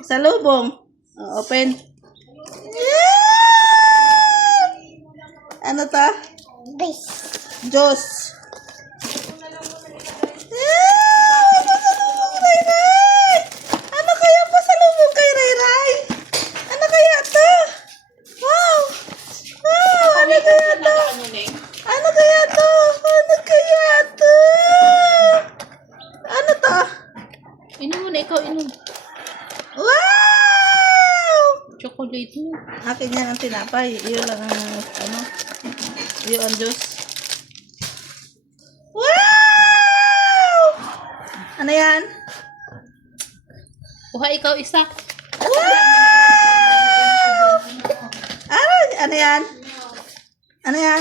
Salubong. Open. Ano ta? Diyos. Ano kaya pasalubong kay Ray? Ano kaya to? Wow! Wow! Ano kaya to? Ano kaya to? Ano kaya to? Ano to? Inom mo na, ikaw inom. Wow! Chocolate mo. Akin yan ang tinapay. Iyon lang ang ano. Iyon ang juice. Wow! Ano yan? Kuha ikaw isa. Wow! Ano yan? Ano yan?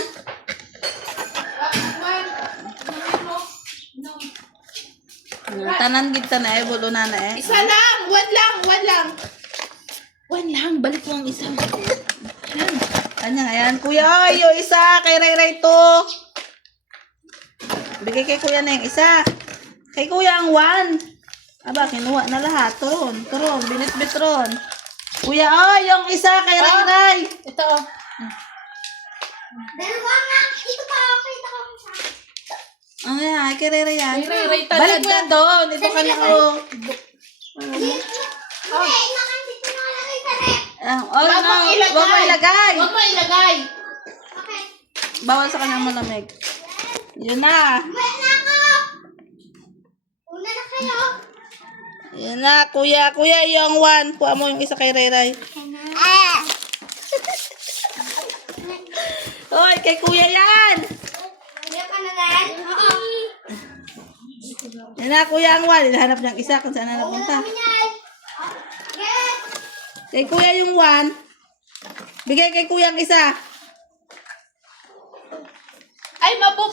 Tanan kita na bulo na eh. Isa lang! One lang! One lang! Balik mo ang isa. Yan. Kanya ayan. Kuya, ay, yung isa. Kay Ray to. Bigay kay kuya na yung isa. Kay kuya ang one. Aba, kinuha na lahat. Turon. Binit-bit ron. Kuya, ay, yung isa kay Ray. Ito oh. Dalawa nga. Ito pa ako. Ito ko sa. Ang yan, kay Ray yan. Kay Ray talaga. Balik mo yan doon. Ito kanya ko. Hindi, nakandito nakalagay sa rep. Oh, no. Huwag mo ilagay. Huwag mo ilagay. Okay. Bawal sa kanyang malamig. Yun na. Wait na ako. Una na kayo. Yun na, kuya. Kuya, yung one. Kuha mo yung isa kay Ray. Hoy, kay kuya yan. Kuya ka na rin? Oo. Yan na, kuya ang one. Hinahanap niyang isa kung saan na napunta. Kami yan. Yes. Kay kuya yung one. Bigay kay kuya ang isa. Ay, mapup.